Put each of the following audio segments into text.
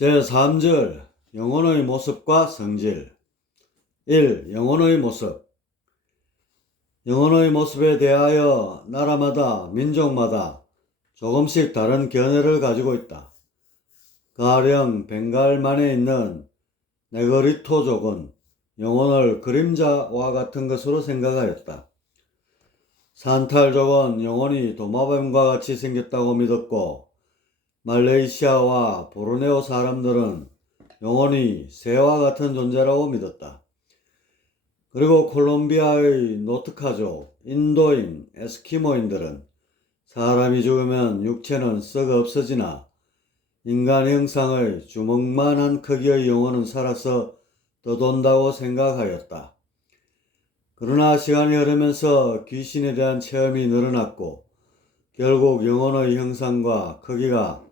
제3절 영혼의 모습과 성질 1. 영혼의 모습. 영혼의 모습에 대하여 나라마다 민족마다 조금씩 다른 견해를 가지고 있다. 가령 벵갈만에 있는 네그리토족은 영혼을 그림자와 같은 것으로 생각하였다. 산탈족은 영혼이 도마뱀과 같이 생겼다고 믿었고, 말레이시아와 보르네오 사람들은 영혼이 새와 같은 존재라고 믿었다. 그리고 콜롬비아의 노트카족, 인도인, 에스키모인들은 사람이 죽으면 육체는 썩어 없어지나 인간 형상의 주먹만한 크기의 영혼은 살아서 떠돈다고 생각하였다. 그러나 시간이 흐르면서 귀신에 대한 체험이 늘어났고 결국 영혼의 형상과 크기가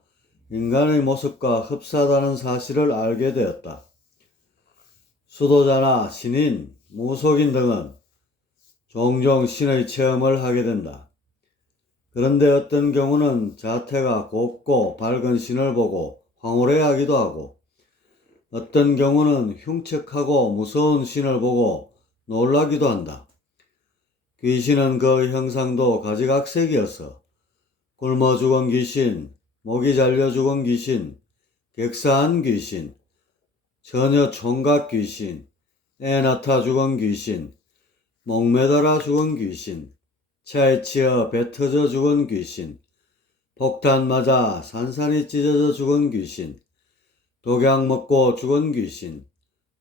인간의 모습과 흡사하다는 사실을 알게 되었다. 수도자나 신인, 무속인 등은 종종 신의 체험을 하게 된다. 그런데 어떤 경우는 자태가 곱고 밝은 신을 보고 황홀해하기도 하고, 어떤 경우는 흉측하고 무서운 신을 보고 놀라기도 한다. 귀신은 그 형상도 가지각색이어서 굶어 죽은 귀신, 목이 잘려 죽은 귀신, 객사한 귀신, 처녀 총각 귀신, 애 낳다 죽은 귀신, 목매달아 죽은 귀신, 차에 치여 배 터져 죽은 귀신, 폭탄 맞아 산산이 찢어져 죽은 귀신, 독약 먹고 죽은 귀신,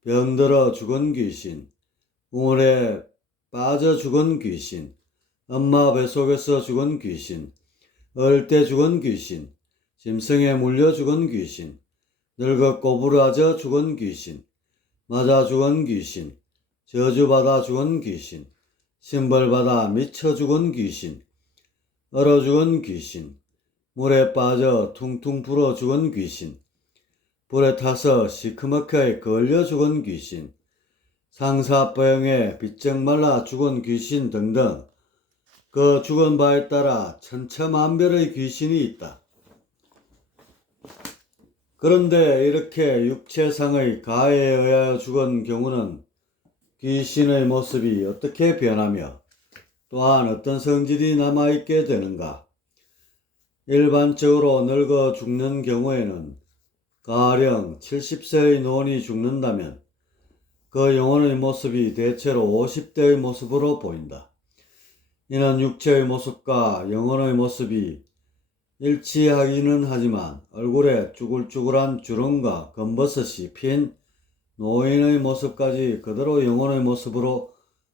병들어 죽은 귀신, 우물에 빠져 죽은 귀신, 엄마 뱃속에서 죽은 귀신, 어릴 때 죽은 귀신, 짐승에 물려 죽은 귀신, 늙어 꼬부라져 죽은 귀신, 맞아 죽은 귀신, 저주받아 죽은 귀신, 신벌받아 미쳐 죽은 귀신, 얼어 죽은 귀신, 물에 빠져 퉁퉁 불어 죽은 귀신, 불에 타서 시커멓게 걸려 죽은 귀신, 상사병에 비쩍 말라 죽은 귀신 등등 그 죽은 바에 따라 천차만별의 귀신이 있다. 그런데 이렇게 육체상의 가해에 의하여 죽은 경우는 귀신의 모습이 어떻게 변하며 또한 어떤 성질이 남아있게 되는가? 일반적으로 늙어 죽는 경우에는 가령 70세의 노인이 죽는다면 그 영혼의 모습이 대체로 50대의 모습으로 보인다. 이는 육체의 모습과 영혼의 모습이 일치하기는 하지만 얼굴에 쭈글쭈글한 주름과 검버섯이 핀 노인의 모습까지 그대로 영혼의 모습으로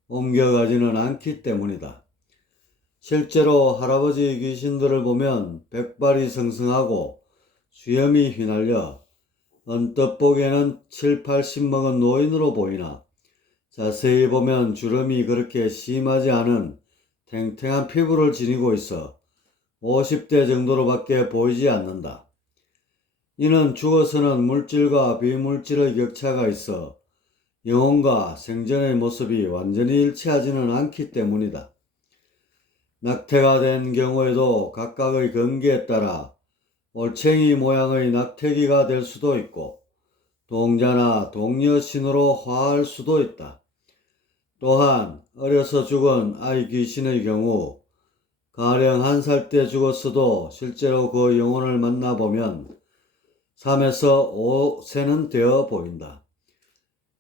옮겨가지는 않기 때문이다. 실제로 할아버지 귀신들을 보면 백발이 성성하고 수염이 휘날려 언뜻 보기에는 7, 80 먹은 노인으로 보이나 자세히 보면 주름이 그렇게 심하지 않은 탱탱한 피부를 지니고 있어 50대 정도로밖에 보이지 않는다. 이는 죽어서는 물질과 비물질의 격차가 있어 영혼과 생전의 모습이 완전히 일치하지는 않기 때문이다. 낙태가 된 경우에도 각각의 건기에 따라 올챙이 모양의 낙태기가 될 수도 있고 동자나 동녀신으로 화할 수도 있다. 또한 어려서 죽은 아이 귀신의 경우 가령 1살 때 죽었어도 실제로 그 영혼을 만나보면 3에서 5세는 되어 보인다.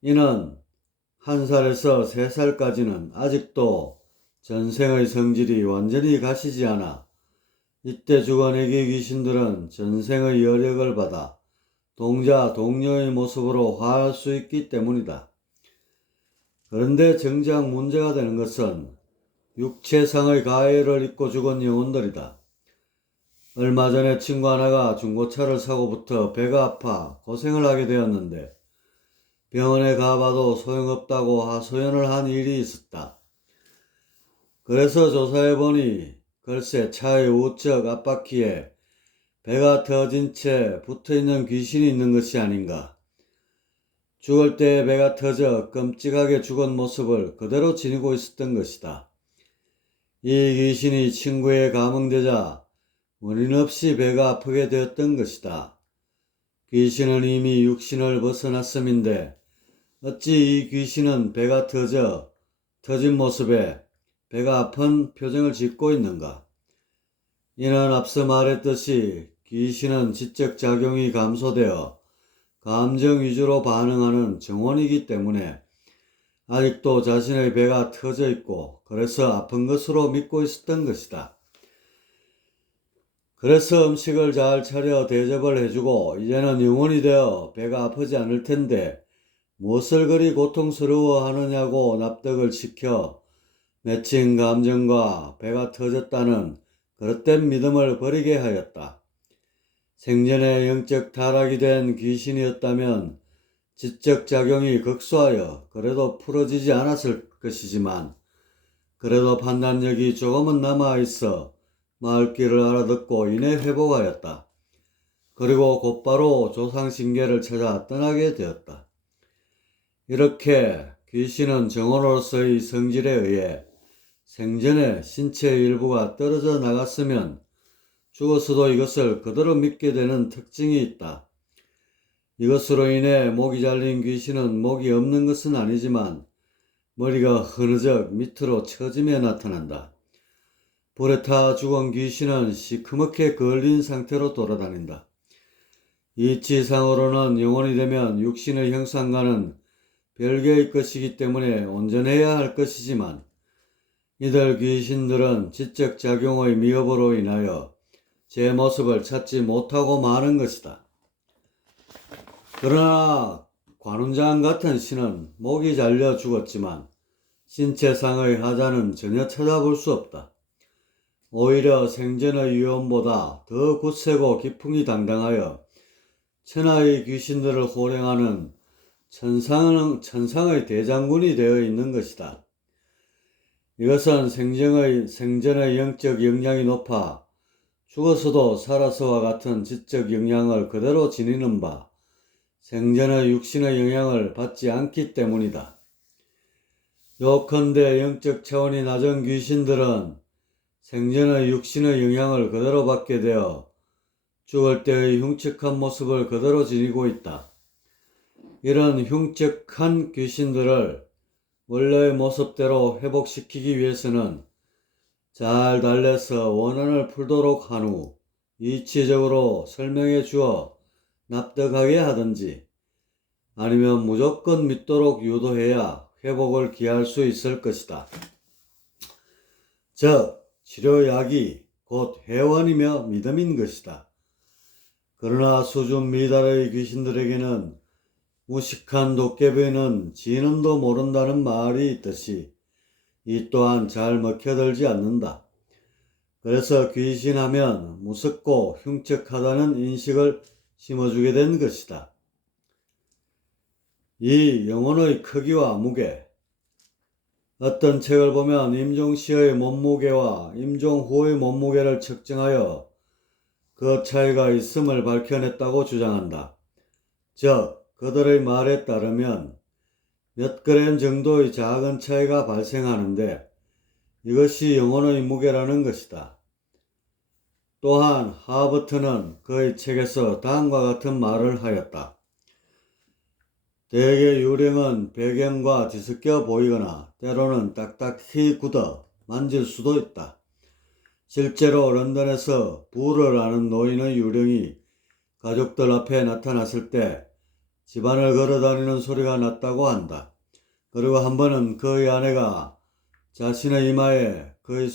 이는 1살에서 3살까지는 아직도 전생의 성질이 완전히 가시지 않아 이때 죽은 애기 귀신들은 전생의 여력을 받아 동자, 동녀의 모습으로 화할 수 있기 때문이다. 그런데 정작 문제가 되는 것은 육체상의 가해를 입고 죽은 영혼들이다. 얼마 전에 친구 하나가 중고차를 사고부터 배가 아파 고생을 하게 되었는데 병원에 가봐도 소용없다고 하소연을 한 일이 있었다. 그래서 조사해보니 글쎄 차의 우측 앞바퀴에 배가 터진 채 붙어있는 귀신이 있는 것이 아닌가. 죽을 때 배가 터져 끔찍하게 죽은 모습을 그대로 지니고 있었던 것이다. 이 귀신이 친구에 감흥되자 원인 없이 배가 아프게 되었던 것이다. 귀신은 이미 육신을 벗어났음인데 어찌 이 귀신은 배가 터진 모습에 배가 아픈 표정을 짓고 있는가? 이는 앞서 말했듯이 귀신은 지적 작용이 감소되어 감정 위주로 반응하는 정원이기 때문에 아직도 자신의 배가 터져 있고 그래서 아픈 것으로 믿고 있었던 것이다. 그래서 음식을 잘 차려 대접을 해주고 이제는 영혼이 되어 배가 아프지 않을 텐데 무엇을 그리 고통스러워하느냐고 납득을 시켜 맺힌 감정과 배가 터졌다는 그릇된 믿음을 버리게 하였다. 생전에 영적 타락이 된 귀신이었다면 지적 작용이 극소하여 그래도 풀어지지 않았을 것이지만 그래도 판단력이 조금은 남아있어 마을길을 알아듣고 이내 회복하였다. 그리고 곧바로 조상신계를 찾아 떠나게 되었다. 이렇게 귀신은 정원으로서의 성질에 의해 생전에 신체의 일부가 떨어져 나갔으면 죽어서도 이것을 그대로 믿게 되는 특징이 있다. 이것으로 인해 목이 잘린 귀신은 목이 없는 것은 아니지만 머리가 흐느적 밑으로 처지며 나타난다. 불에 타 죽은 귀신은 시커멓게 걸린 상태로 돌아다닌다. 이치상으로는 영혼이 되면 육신의 형상과는 별개의 것이기 때문에 온전해야 할 것이지만 이들 귀신들은 지적 작용의 미흡으로 인하여 제 모습을 찾지 못하고 마는 것이다. 그러나 관운장 같은 신은 목이 잘려 죽었지만 신체상의 하자는 전혀 찾아볼 수 없다. 오히려 생전의 유언보다 더 굳세고 기풍이 당당하여 천하의 귀신들을 호령하는 천상의 대장군이 되어 있는 것이다. 이것은 생전의 영적 역량이 높아 죽어서도 살아서와 같은 지적 역량을 그대로 지니는 바 생전의 육신의 영향을 받지 않기 때문이다. 요컨대 영적 차원이 낮은 귀신들은 생전의 육신의 영향을 그대로 받게 되어 죽을 때의 흉측한 모습을 그대로 지니고 있다. 이런 흉측한 귀신들을 원래의 모습대로 회복시키기 위해서는 잘 달래서 원한을 풀도록 한 후 이치적으로 설명해 주어 납득하게 하든지 아니면 무조건 믿도록 유도해야 회복을 기할 수 있을 것이다. 즉 치료약이 곧 회원이며 믿음인 것이다. 그러나 수준 미달의 귀신들에게는 무식한 도깨비는 지는도 모른다는 말이 있듯이 이 또한 잘 먹혀들지 않는다. 그래서 귀신하면 무섭고 흉측하다는 인식을 심어주게 된 것이다. 이 영혼의 크기와 무게. 어떤 책을 보면 임종시의 몸무게와 임종후의 몸무게를 측정하여 그 차이가 있음을 밝혀냈다고 주장한다. 즉 그들의 말에 따르면 몇 그램 정도의 작은 차이가 발생하는데 이것이 영혼의 무게라는 것이다. 또한 하버트는 그의 책에서 다음과 같은 말을 하였다. 대개 유령은 배경과 뒤섞여 보이거나 때로는 딱딱히 굳어 만질 수도 있다. 실제로 런던에서 부를 아는 노인의 유령이 가족들 앞에 나타났을 때 집안을 걸어다니는 소리가 났다고 한다. 그리고 한 번은 그의 아내가 자신의 이마에 그의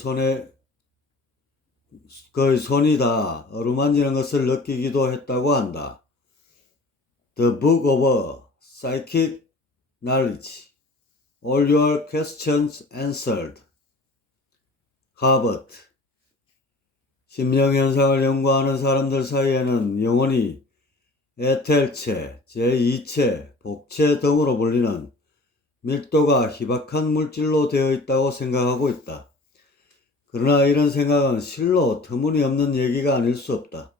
손이 다 어루만지는 것을 느끼기도 했다고 한다. The Book of Psychic Knowledge. All your questions answered. 하버트. 심령현상을 연구하는 사람들 사이에는 영혼이 에텔체, 제2체, 복체 등으로 불리는 밀도가 희박한 물질로 되어 있다고 생각하고 있다. 그러나 이런 생각은 실로 터무니없는 얘기가 아닐 수 없다.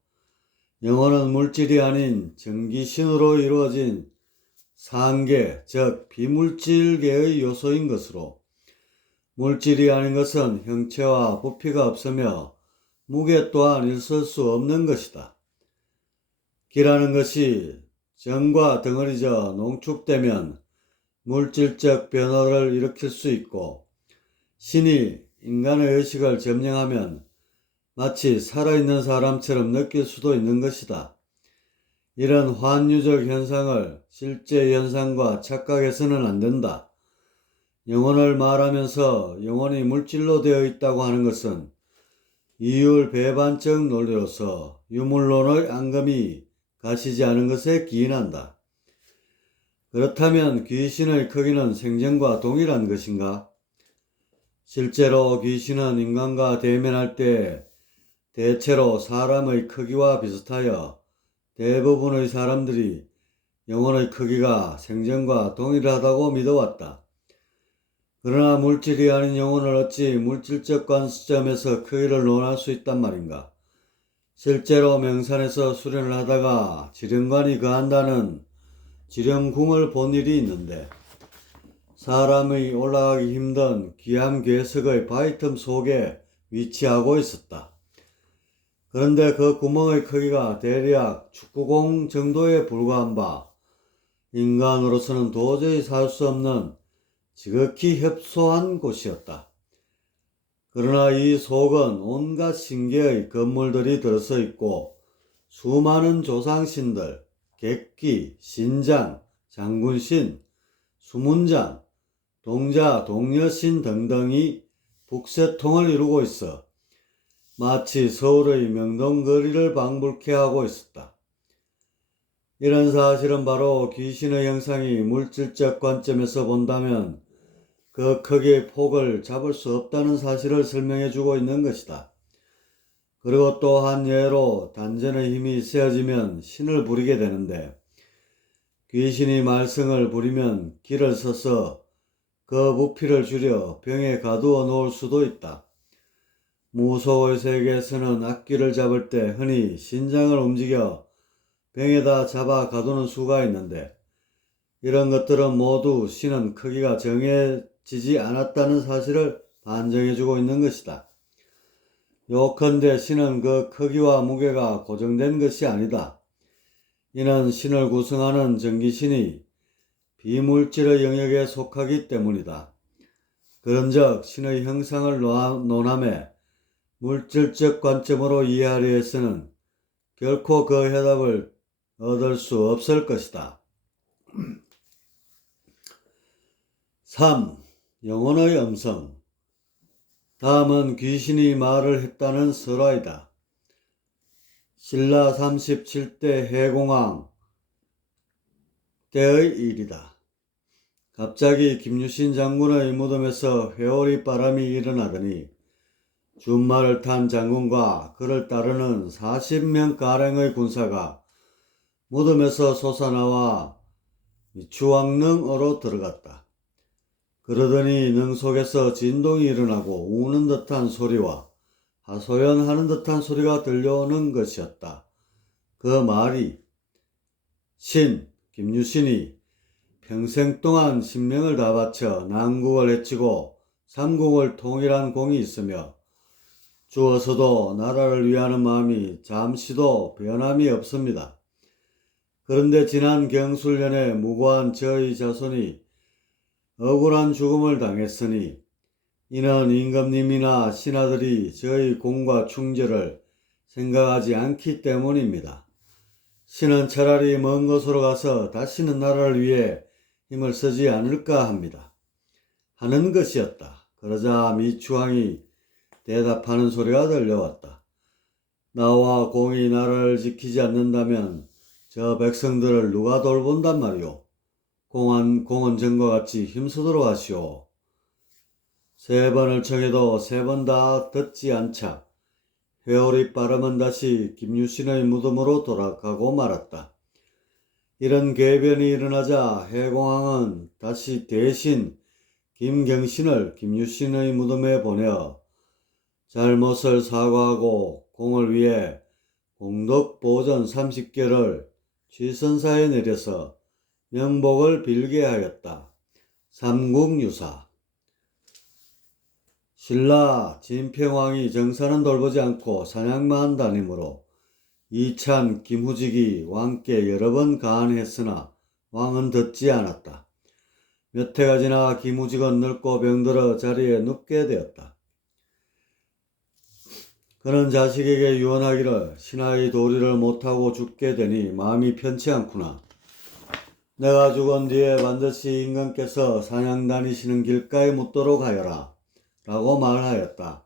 영혼은 물질이 아닌 전기신으로 이루어진 상계, 즉 비물질계의 요소인 것으로 물질이 아닌 것은 형체와 부피가 없으며 무게 또한 있을 수 없는 것이다. 기라는 것이 정과 덩어리져 농축되면 물질적 변화를 일으킬 수 있고, 신이 인간의 의식을 점령하면 마치 살아있는 사람처럼 느낄 수도 있는 것이다. 이런 환유적 현상을 실제 현상과 착각해서는 안 된다. 영혼을 말하면서 영혼이 물질로 되어 있다고 하는 것은 이율 배반적 논리로서 유물론의 앙금이 가시지 않은 것에 기인한다. 그렇다면 귀신의 크기는 생전과 동일한 것인가? 실제로 귀신은 인간과 대면할 때 대체로 사람의 크기와 비슷하여 대부분의 사람들이 영혼의 크기가 생전과 동일하다고 믿어왔다. 그러나 물질이 아닌 영혼을 어찌 물질적 관점에서 크기를 논할 수 있단 말인가? 실제로 명산에서 수련을 하다가 지령관이 거한다는 지령궁을 본 일이 있는데, 사람이 올라가기 힘든 귀암 괴석의 바위틈 속에 위치하고 있었다. 그런데 그 구멍의 크기가 대략 축구공 정도에 불과한 바, 인간으로서는 도저히 살 수 없는 지극히 협소한 곳이었다. 그러나 이 속은 온갖 신기의 건물들이 들어서 있고, 수많은 조상신들, 객기, 신장, 장군신, 수문장, 동자, 동여신 등등이 북새통을 이루고 있어 마치 서울의 명동거리를 방불케 하고 있었다. 이런 사실은 바로 귀신의 형상이 물질적 관점에서 본다면 그 크기의 폭을 잡을 수 없다는 사실을 설명해 주고 있는 것이다. 그리고 또 한 예로 단전의 힘이 세어지면 신을 부리게 되는데, 귀신이 말썽을 부리면 기를 써서 그 부피를 줄여 병에 가두어 놓을 수도 있다. 무속의 세계에서는 악귀를 잡을 때 흔히 신장을 움직여 병에다 잡아 가두는 수가 있는데, 이런 것들은 모두 신은 크기가 정해지지 않았다는 사실을 반증해주고 있는 것이다. 요컨대 신은 그 크기와 무게가 고정된 것이 아니다. 이는 신을 구성하는 전기신이 비물질의 영역에 속하기 때문이다. 그런즉 신의 형상을 논함에 물질적 관점으로 이해하려 해서는 결코 그 해답을 얻을 수 없을 것이다. 3. 영혼의 음성. 다음은 귀신이 말을 했다는 설화이다. 신라 37대 해공왕 때의 일이다. 갑자기 김유신 장군의 무덤에서 회오리 바람이 일어나더니 준말을 탄 장군과 그를 따르는 40명가량의 군사가 무덤에서 솟아나와 주왕릉으로 들어갔다. 그러더니 능 속에서 진동이 일어나고 우는 듯한 소리와 하소연하는 듯한 소리가 들려오는 것이었다. 그 말이 김유신이 평생 동안 신명을 다 바쳐 난국을 헤치고 삼국을 통일한 공이 있으며 주어서도 나라를 위하는 마음이 잠시도 변함이 없습니다. 그런데 지난 경술년에 무고한 저희 자손이 억울한 죽음을 당했으니 이는 임금님이나 신하들이 저희 공과 충절을 생각하지 않기 때문입니다. 신은 차라리 먼 곳으로 가서 다시는 나라를 위해 힘을 쓰지 않을까 합니다. 하는 것이었다. 그러자 미추왕이 대답하는 소리가 들려왔다. 나와 공이 나라를 지키지 않는다면 저 백성들을 누가 돌본단 말이오. 공은 전과 같이 힘쓰도록 하시오. 3번을 청해도 3번 다 듣지 않자 회오리 바람은 다시 김유신의 무덤으로 돌아가고 말았다. 이런 궤변이 일어나자 해공왕은 다시 대신 김경신을 김유신의 무덤에 보내어 잘못을 사과하고 공을 위해 공덕보전 30개를 취선사에 내려서 명복을 빌게 하였다. 삼국유사. 신라 진평왕이 정사는 돌보지 않고 사냥만 다니므로 이찬, 김후직이 왕께 여러 번 가한했으나 왕은 듣지 않았다. 몇 해가 지나 김후직은 늙고 병들어 자리에 눕게 되었다. 그는 자식에게 유언하기를 신하의 도리를 못하고 죽게 되니 마음이 편치 않구나. 내가 죽은 뒤에 반드시 임금께서 사냥 다니시는 길가에 묻도록 하여라 라고 말하였다.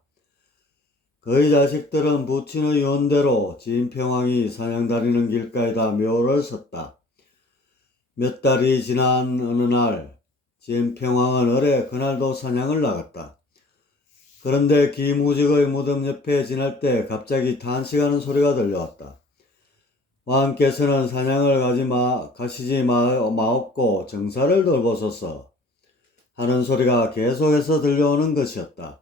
그의 자식들은 부친의 유언대로 진평왕이 사냥 다니는 길가에다 묘를 섰다. 몇 달이 지난 어느 날 진평왕은 어뢰 그날도 사냥을 나갔다. 그런데 김후직의 무덤 옆에 지날 때 갑자기 탄식하는 소리가 들려왔다. 왕께서는 사냥을 가시지 마옵고 정사를 돌보소서 하는 소리가 계속해서 들려오는 것이었다.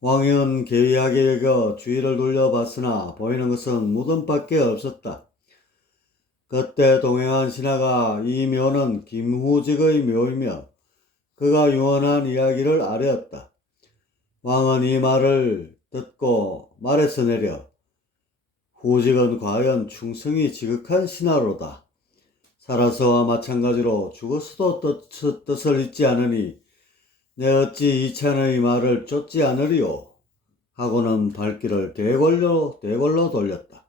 왕은 괴이하게 여겨 주위를 둘러봤으나 보이는 것은 무덤밖에 없었다. 그때 동행한 신하가 이 묘는 김후직의 묘이며 그가 유언한 이야기를 아뢰었다. 왕은 이 말을 듣고 말에서 내려 후직은 과연 충성이 지극한 신하로다. 살아서와 마찬가지로 죽어서도 뜻을 잊지 않으니 내 어찌 이찬의 말을 쫓지 않으리요 하고는 발길을 대궐로 돌렸다.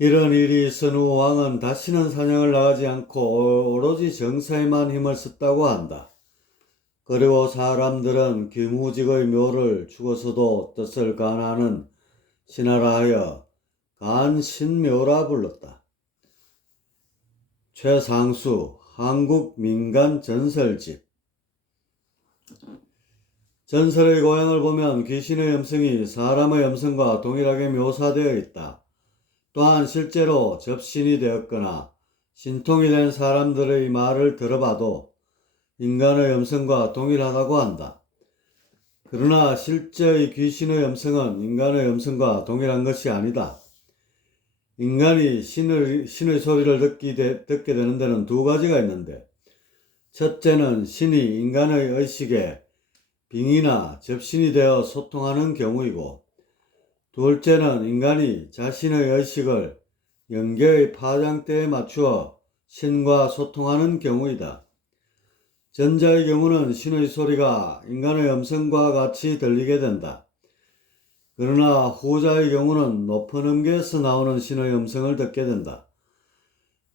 이런 일이 있은 후 왕은 다시는 사냥을 나가지 않고 오로지 정사에만 힘을 썼다고 한다. 그리고 사람들은 김후직의 묘를 죽어서도 뜻을 간하는 신하라 하여 간신묘라 불렀다. 최상수 한국민간 전설집. 전설의 고향을 보면 귀신의 음성이 사람의 음성과 동일하게 묘사되어 있다. 또한 실제로 접신이 되었거나 신통이 된 사람들의 말을 들어봐도 인간의 음성과 동일하다고 한다. 그러나 실제의 귀신의 음성은 인간의 음성과 동일한 것이 아니다. 인간이 신의 소리를 듣게 되는 데는 두 가지가 있는데, 첫째는 신이 인간의 의식에 빙이나 접신이 되어 소통하는 경우이고, 둘째는 인간이 자신의 의식을 영계의 파장대에 맞추어 신과 소통하는 경우이다. 전자의 경우는 신의 소리가 인간의 음성과 같이 들리게 된다. 그러나 후자의 경우는 높은 음계에서 나오는 신의 음성을 듣게 된다.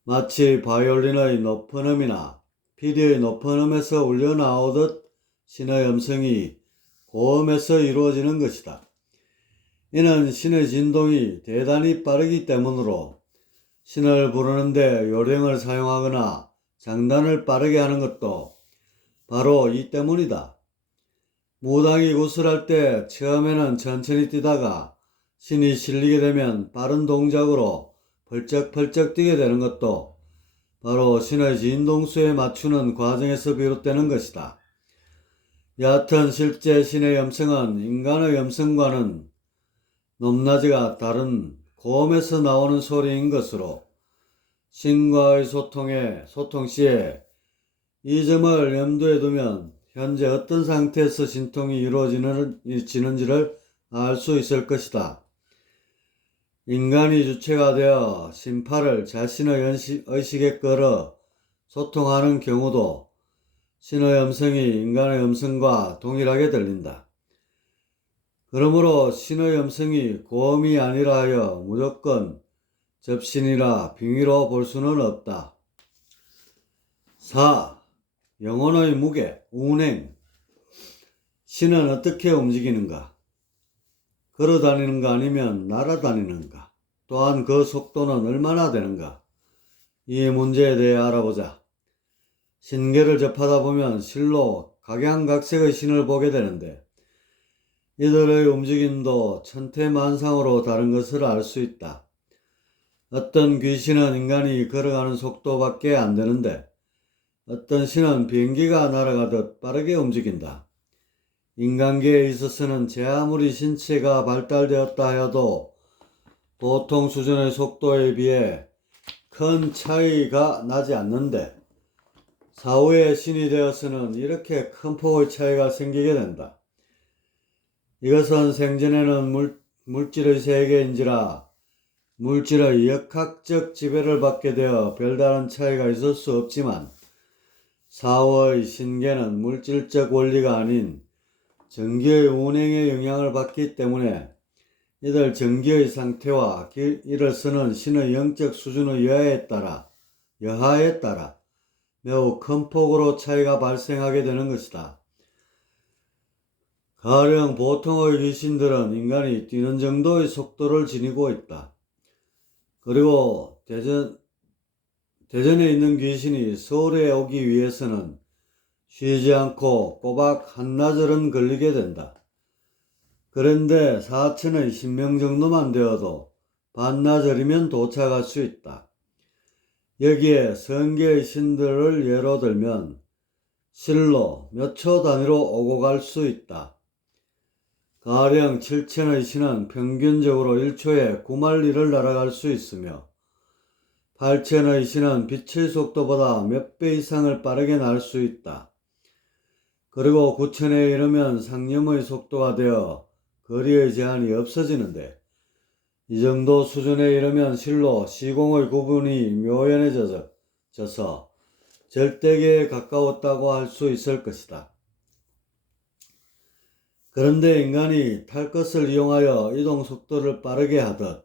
마치 바이올린의 높은 음이나 피리의 높은 음에서 울려 나오듯 신의 음성이 고음에서 이루어지는 것이다. 이는 신의 진동이 대단히 빠르기 때문으로 신을 부르는데 요령을 사용하거나 장단을 빠르게 하는 것도 바로 이 때문이다. 무당이 구슬할 때 처음에는 천천히 뛰다가 신이 실리게 되면 빠른 동작으로 펄쩍펄쩍 뛰게 되는 것도 바로 신의 진동수에 맞추는 과정에서 비롯되는 것이다. 여하튼 실제 신의 음성은 인간의 음성과는 높낮이가 다른 고음에서 나오는 소리인 것으로 신과의 소통 시에 이 점을 염두에 두면 현재 어떤 상태에서 신통이 이루어지는지를 알 수 있을 것이다. 인간이 주체가 되어 신파를 자신의 의식에 끌어 소통하는 경우도 신의 음성이 인간의 음성과 동일하게 들린다. 그러므로 신의 음성이 고음이 아니라 하여 무조건 접신이라 빙의로 볼 수는 없다. 4. 영혼의 무게, 운행. 신은 어떻게 움직이는가? 걸어다니는가 아니면 날아다니는가? 또한 그 속도는 얼마나 되는가? 이 문제에 대해 알아보자. 신계를 접하다 보면 실로 각양각색의 신을 보게 되는데 이들의 움직임도 천태만상으로 다른 것을 알 수 있다. 어떤 귀신은 인간이 걸어가는 속도밖에 안 되는데 어떤 신은 비행기가 날아가듯 빠르게 움직인다. 인간계에 있어서는 제 아무리 신체가 발달되었다 하여도 보통 수준의 속도에 비해 큰 차이가 나지 않는데 사후에 신이 되어서는 이렇게 큰 폭의 차이가 생기게 된다. 이것은 생전에는 물질의 세계인지라 물질의 역학적 지배를 받게 되어 별다른 차이가 있을 수 없지만 사후의 신계는 물질적 원리가 아닌 전기의 운행에 영향을 받기 때문에 이들 전기의 상태와 이를 쓰는 신의 영적 수준의 여하에 따라 매우 큰 폭으로 차이가 발생하게 되는 것이다. 가령 보통의 귀신들은 인간이 뛰는 정도의 속도를 지니고 있다. 그리고 대전에 있는 귀신이 서울에 오기 위해서는 쉬지 않고 꼬박 한나절은 걸리게 된다. 그런데 사천의 10명 정도만 되어도 반나절이면 도착할 수 있다. 여기에 성계의 신들을 예로 들면 실로 몇 초 단위로 오고 갈 수 있다. 가령 7천의 신은 평균적으로 1초에 9만리를 날아갈 수 있으며 8천의 신은 빛의 속도보다 몇 배 이상을 빠르게 날 수 있다. 그리고 9천에 이르면 상념의 속도가 되어 거리의 제한이 없어지는데 이 정도 수준에 이르면 실로 시공의 구분이 묘연해져서 절대계에 가까웠다고 할 수 있을 것이다. 그런데 인간이 탈 것을 이용하여 이동 속도를 빠르게 하듯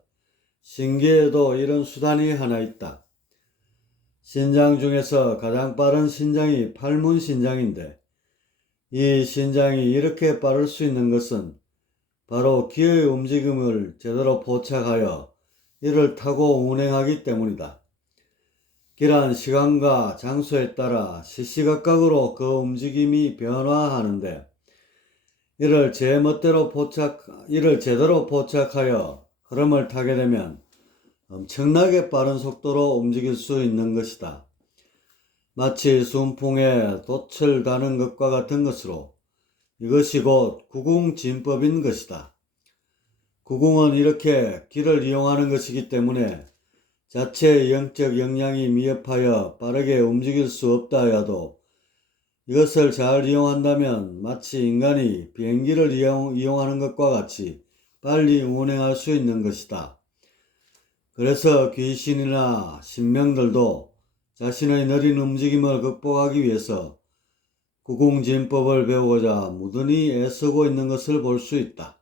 신기에도 이런 수단이 하나 있다. 신장 중에서 가장 빠른 신장이 팔문신장인데 이 신장이 이렇게 빠를 수 있는 것은 바로 기의 움직임을 제대로 포착하여 이를 타고 운행하기 때문이다. 기란 시간과 장소에 따라 시시각각으로 그 움직임이 변화하는데 이를 제대로 포착하여 흐름을 타게 되면 엄청나게 빠른 속도로 움직일 수 있는 것이다. 마치 순풍에 돛을 다는 것과 같은 것으로 이것이 곧 구궁진법인 것이다. 구궁은 이렇게 기를 이용하는 것이기 때문에 자체의 영적 역량이 미흡하여 빠르게 움직일 수 없다 하여도 이것을 잘 이용한다면 마치 인간이 비행기를 이용하는 것과 같이 빨리 운행할 수 있는 것이다. 그래서 귀신이나 신명들도 자신의 느린 움직임을 극복하기 위해서 구궁진법을 배우고자 무던히 애쓰고 있는 것을 볼 수 있다.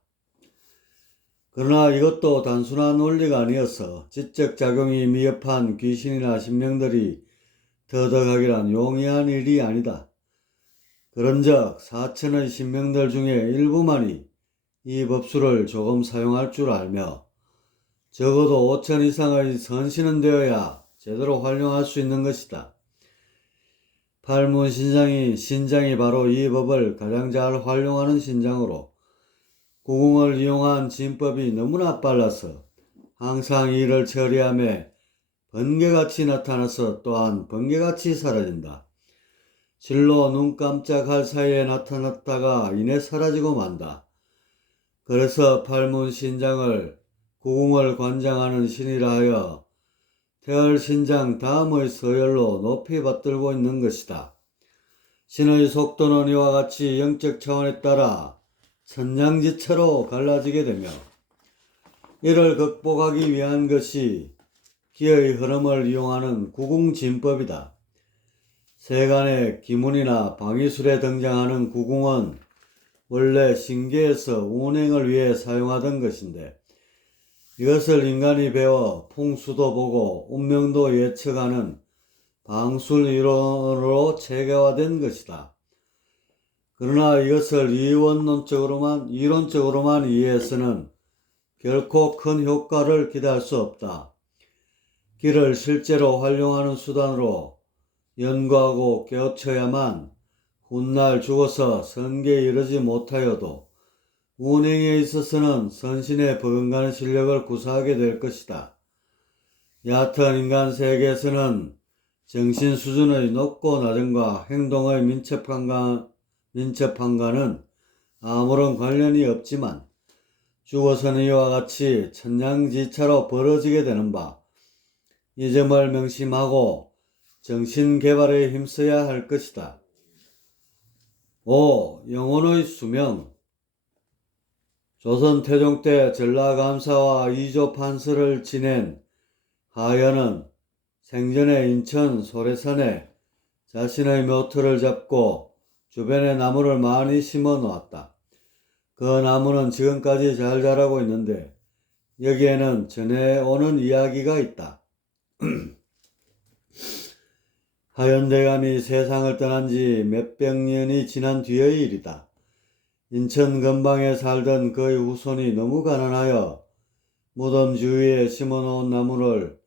그러나 이것도 단순한 원리가 아니어서 지적 작용이 미흡한 귀신이나 신명들이 더덕하기란 용이한 일이 아니다. 그런즉 사천의 신명들 중에 일부만이 이 법수를 조금 사용할 줄 알며 적어도 5천 이상의 선신은 되어야 제대로 활용할 수 있는 것이다. 팔문신장이 바로 이 법을 가장 잘 활용하는 신장으로 구궁을 이용한 진법이 너무나 빨라서 항상 이를 처리함에 번개같이 나타나서 또한 번개같이 사라진다. 실로 눈 깜짝할 사이에 나타났다가 이내 사라지고 만다. 그래서 팔문신장을 구궁을 관장하는 신이라 하여 태열신장 다음의 서열로 높이 받들고 있는 것이다. 신의 속도는 이와 같이 영적 차원에 따라 천냥지차로 갈라지게 되며 이를 극복하기 위한 것이 기의 흐름을 이용하는 구궁진법이다. 세간의 기문이나 방위술에 등장하는 구궁은 원래 신계에서 운행을 위해 사용하던 것인데 이것을 인간이 배워 풍수도 보고 운명도 예측하는 방술 이론으로 체계화된 것이다. 그러나 이것을 이론적으로만 이해해서는 결코 큰 효과를 기대할 수 없다. 기를 실제로 활용하는 수단으로 연구하고 깨우쳐야만 훗날 죽어서 성계에 이르지 못하여도 운행에 있어서는 선신에 버금가는 실력을 구사하게 될 것이다. 얕은 인간 세계에서는 정신 수준의 높고 낮음과 행동의 민첩함과는 아무런 관련이 없지만 죽어서는 이와 같이 천냥지차로 벌어지게 되는 바, 이 점을 명심하고 정신개발에 힘써야 할 것이다. 5. 영혼의 수명. 조선 태종 때 전라감사와 이조 판서를 지낸 하연은 생전에 인천 소래산에 자신의 묘터를 잡고 주변에 나무를 많이 심어 놓았다. 그 나무는 지금까지 잘 자라고 있는데 여기에는 전해오는 이야기가 있다. 하연대감이 세상을 떠난 지 몇백 년이 지난 뒤의 일이다. 인천 근방에 살던 그의 후손이 너무 가난하여 무덤 주위에 심어놓은 나무를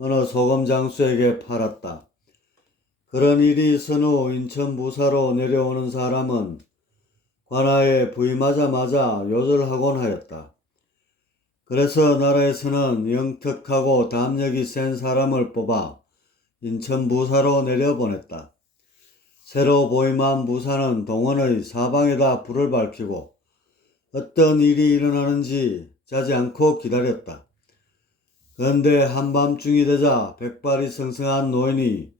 어느 소금 장수에게 팔았다. 그런 일이 있은 후 인천 부사로 내려오는 사람은 관아에 부임하자마자 요절하곤 하였다. 그래서 나라에서는 영특하고 담력이 센 사람을 뽑아 인천 부사로 내려보냈다. 새로 부임한 부사는 동원의 사방에다 불을 밝히고 어떤 일이 일어나는지 자지 않고 기다렸다. 그런데 한밤중이 되자 백발이 성성한 노인이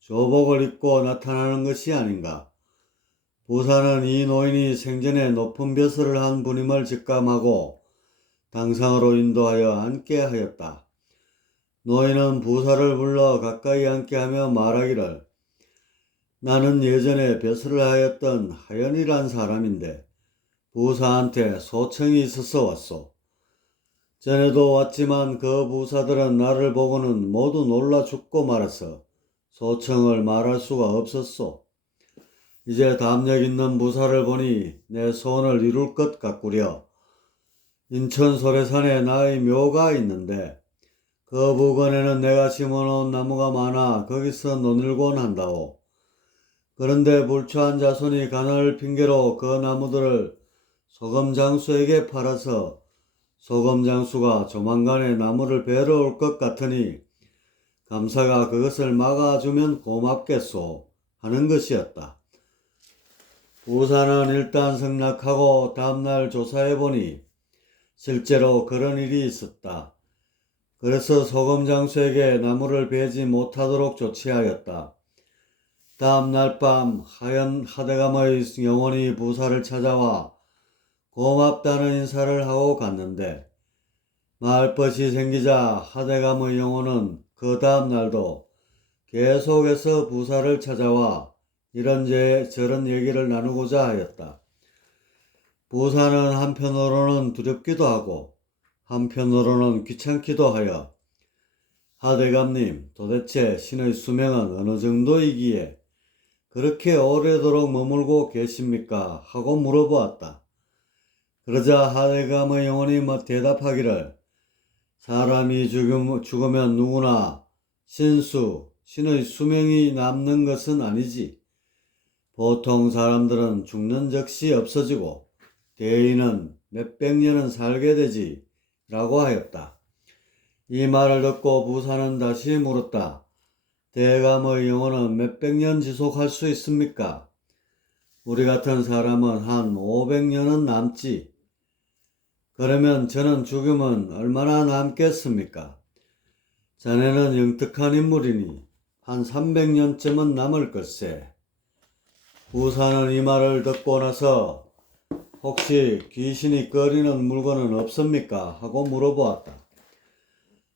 조복을 입고 나타나는 것이 아닌가. 부사는 이 노인이 생전에 높은 벼슬을 한 분임을 직감하고 당상으로 인도하여 앉게 하였다. 노인은 부사를 불러 가까이 앉게 하며 말하기를, 나는 예전에 벼슬을 하였던 하연이란 사람인데 부사한테 소청이 있어서 왔소. 전에도 왔지만 그 부사들은 나를 보고는 모두 놀라 죽고 말아서 소청을 말할 수가 없었소. 이제 담력 있는 부사를 보니 내 소원을 이룰 것 같구려. 인천 소래산에 나의 묘가 있는데 그 부근에는 내가 심어놓은 나무가 많아 거기서 노늘곤 한다오. 그런데 불초한 자손이 가난을 핑계로 그 나무들을 소금장수에게 팔아서 소금장수가 조만간에 나무를 베러 올 것 같으니 감사가 그것을 막아주면 고맙겠소 하는 것이었다. 부사는 일단 승낙하고 다음날 조사해보니 실제로 그런 일이 있었다. 그래서 소금장수에게 나무를 베지 못하도록 조치하였다. 다음날 밤 하연 하대감의 영혼이 부사를 찾아와 고맙다는 인사를 하고 갔는데 말벗이 생기자 하대감의 영혼은 그 다음날도 계속해서 부사를 찾아와 이런저런 얘기를 나누고자 하였다. 부사는 한편으로는 두렵기도 하고 한편으로는 귀찮기도 하여 하대감님, 도대체 신의 수명은 어느 정도이기에 그렇게 오래도록 머물고 계십니까? 하고 물어보았다. 그러자 하대감의 영혼이 대답하기를, 사람이 죽으면 누구나 신의 수명이 남는 것은 아니지. 보통 사람들은 죽는 즉시 없어지고 대인은 몇백 년은 살게 되지 라고 하였다. 이 말을 듣고 부사는 다시 물었다. 대감의 영혼은 몇백 년 지속할 수 있습니까? 우리 같은 사람은 한 500년은 남지. 그러면 저는 죽으면 얼마나 남겠습니까? 자네는 영특한 인물이니 한 300년쯤은 남을 걸세. 부사는 이 말을 듣고 나서 혹시 귀신이 꺼리는 물건은 없습니까? 하고 물어보았다.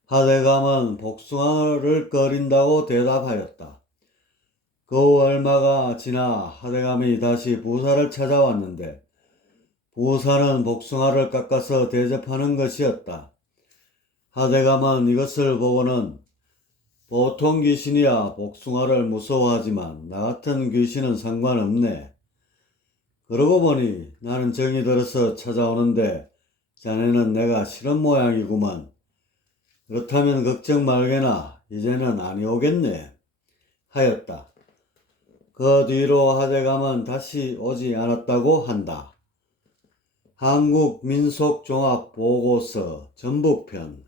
하대감은 복숭아를 꺼린다고 대답하였다. 그 후 얼마가 지나 하대감이 다시 부사를 찾아왔는데 부사는 복숭아를 깎아서 대접하는 것이었다. 하대감은 이것을 보고는 보통 귀신이야 복숭아를 무서워하지만 나 같은 귀신은 상관없네. 그러고 보니 나는 정이 들어서 찾아오는데 자네는 내가 싫은 모양이구만. 그렇다면 걱정 말게나 이제는 아니 오겠네 하였다. 그 뒤로 하대감은 다시 오지 않았다고 한다. 한국민속종합보고서 전북편.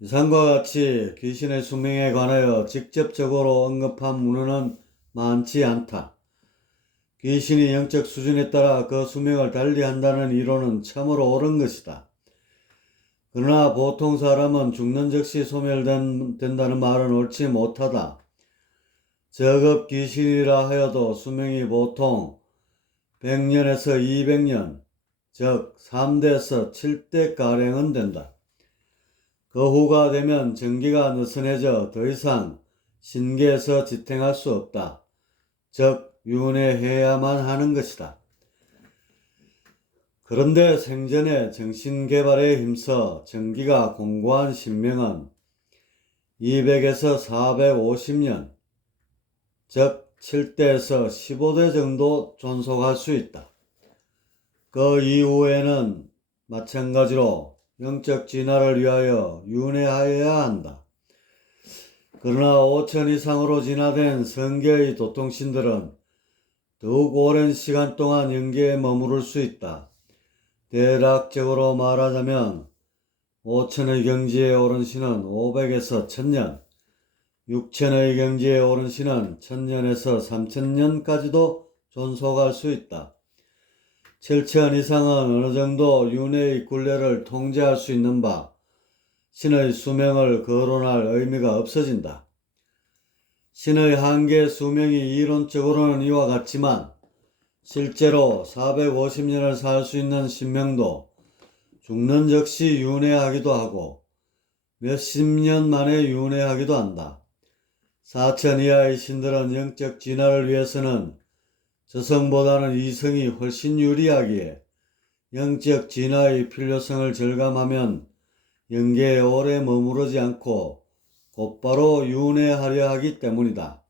이상과 같이 귀신의 수명에 관하여 직접적으로 언급한 문헌은 많지 않다. 귀신이 영적 수준에 따라 그 수명을 달리한다는 이론은 참으로 옳은 것이다. 그러나 보통 사람은 죽는 즉시 소멸된다는 말은 옳지 못하다. 저급 귀신이라 하여도 수명이 보통 100년에서 200년, 즉 3대에서 7대가량은 된다. 그 후가 되면 정기가 느슨해져 더 이상 신계에서 지탱할 수 없다. 즉 윤회해야만 하는 것이다. 그런데 생전에 정신개발에 힘써 정기가 공고한 신명은 200에서 450년, 즉 7대에서 15대 정도 존속할 수 있다. 그 이후에는 마찬가지로 영적 진화를 위하여 윤회하여야 한다. 그러나 5천 이상으로 진화된 성계의 도통신들은 더욱 오랜 시간 동안 영계에 머무를 수 있다. 대략적으로 말하자면 5천의 경지에 오른 신은 500에서 1000년, 6천의 경지에 오른 신은 1000년에서 3000년까지도 존속할 수 있다. 7천 이상은 어느 정도 윤회의 굴레를 통제할 수 있는 바 신의 수명을 거론할 의미가 없어진다. 신의 한계 수명이 이론적으로는 이와 같지만 실제로 450년을 살 수 있는 신명도 죽는 즉시 윤회하기도 하고 몇십 년 만에 윤회하기도 한다. 4천 이하의 신들은 영적 진화를 위해서는 저성보다는 이성이 훨씬 유리하기에 영적 진화의 필요성을 절감하면 영계에 오래 머무르지 않고 곧바로 윤회하려 하기 때문이다.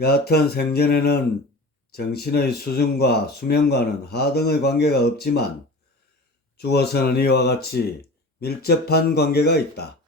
여하튼 생전에는 정신의 수준과 수명과는 하등의 관계가 없지만 죽어서는 이와 같이 밀접한 관계가 있다.